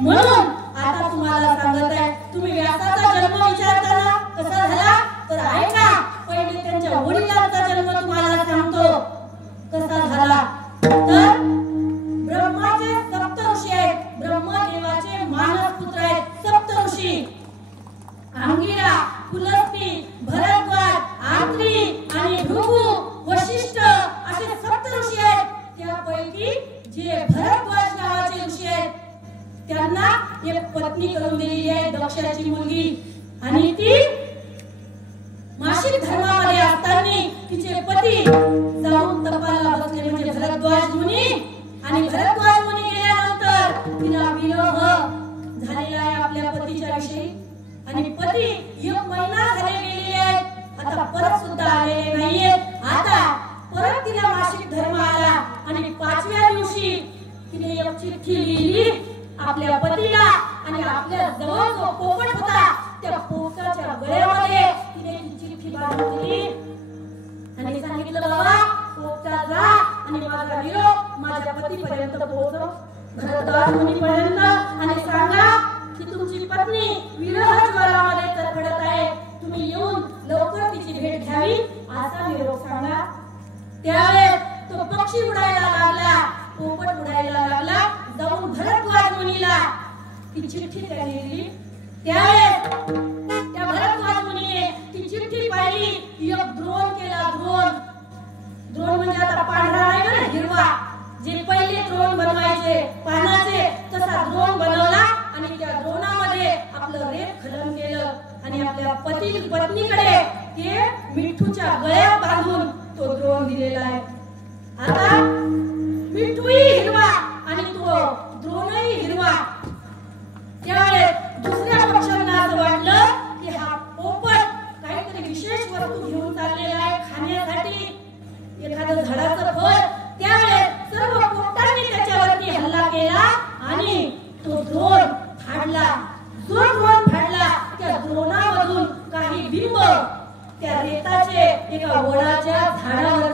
म्हणून आता तुम्हाला सांगत आहे, तुम्ही व्यासाचा जन्म विचारताना कसा झाला तर ऐका, पहिले त्यांच्या वडिलांचा जन्म तुम्हाला सांगतो कसा झाला. तर ब्रह्माचे सप्त ऋषी आहेत, ब्रह्मदेवाचे मानस पुत्र आहेत सप्त ऋषी, अंगिरा, पुलस्ती, भरद्वाज, आत्री आणि भृगु, वशिष्ठ असे सप्त ऋषी आहेत. त्यापैकी जे भरद्वाज नावाचे ऋषी आहेत त्यांना एक पत्नी करून दिलेली आहे, दक्षाची मुलगी, आणि ती मासिक धर्मामध्ये असताना तिचे पती जाऊन तपाला बसले म्हणजे भरद्वाज मुनी, आणि भरद्वाज मुनी गेल्यानंतर तिला विरह झालेला आहे आपल्या पतीच्या विषयी, आणि पती एक महिना झाले गेलेले आहेत, आता परत सुद्धा आलेले नाहीयेत. आता परत तिला मासिक धर्म आला आणि 5व्या दिवशी तिने एक चिठ्ठी लिहिली आपल्या पतीला, आणि आपल्या जवळ जो पोपट होता त्या पोपटाच्या गळ्यामध्ये तिने ती चिठ्ठी बांधून दिली आणि सांगितलं, बाबा पोपटा जा आणि माझा निरोप माझ्या पतीपर्यंत पोहोचव, भरद्वाज मुनीपर्यंत, आणि सांगा की तुमची पत्नी विरह ज्वालामध्ये तडफडत आहे, तुम्ही येऊन लवकर तिची भेट घ्यावी असा निरोप सांगा. त्यावेळेस तो पक्षी उडायला लागला, पोपट उडायला लागला, जाऊन भरद्वाज मुनीला ती चिठ्ठी त्याने दिली. त्यावेळेस त्या भरद्वाज मुनीने ती चिठ्ठी पाहिली, एक द्रोण केला, द्रोण म्हणजे आता पांढरा नाही बरं, हिरवा, जे पहिले द्रोण बनवायचे पानाचे तसा द्रोण बनवला, आणि त्या द्रोणामध्ये आपलं रेत खलन केलं आणि आपल्या पत्नीकडे ते मिठूच्या गळ्यात बांधून तो द्रोण दिलेला आहे. आता मिठूही हिरवा आणि तो द्रोणही हिरवा. त्यावेळेस दुसऱ्या पक्षांना असं वाटलं की हा पोपट काहीतरी विशेष वस्तू घेऊन चाललेला आहे खाण्यासाठी, एखादं झाडाचं फळ. त्यावेळेस सर्व पोपटांनी त्याच्यावरती हल्ला केला आणि तो द्रोण फाडला. जो द्रोण फाडला त्या द्रोणामधून काही बिंब त्या रेताचे एका वडाच्या झाडावर